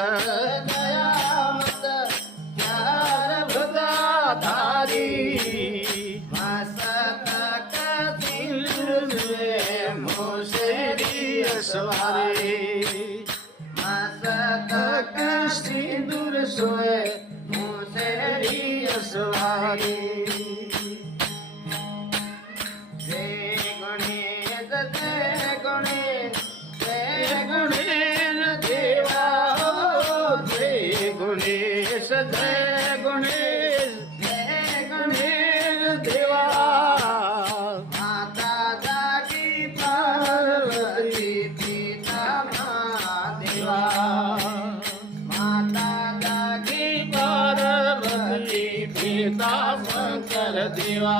दयामत चार भुजाधारी मस्तक सिंधुरे मोशेरी सवारी मस्तक सिंदूर सोए मोशेरी सवारी जय गणेश जय गणेश जय गणेश देवा जय गणेश जय गणेश जय गणेश देवा माता जागी पार्वती पिता महादेवा माता जागी पार्वती पिता शंकर देवा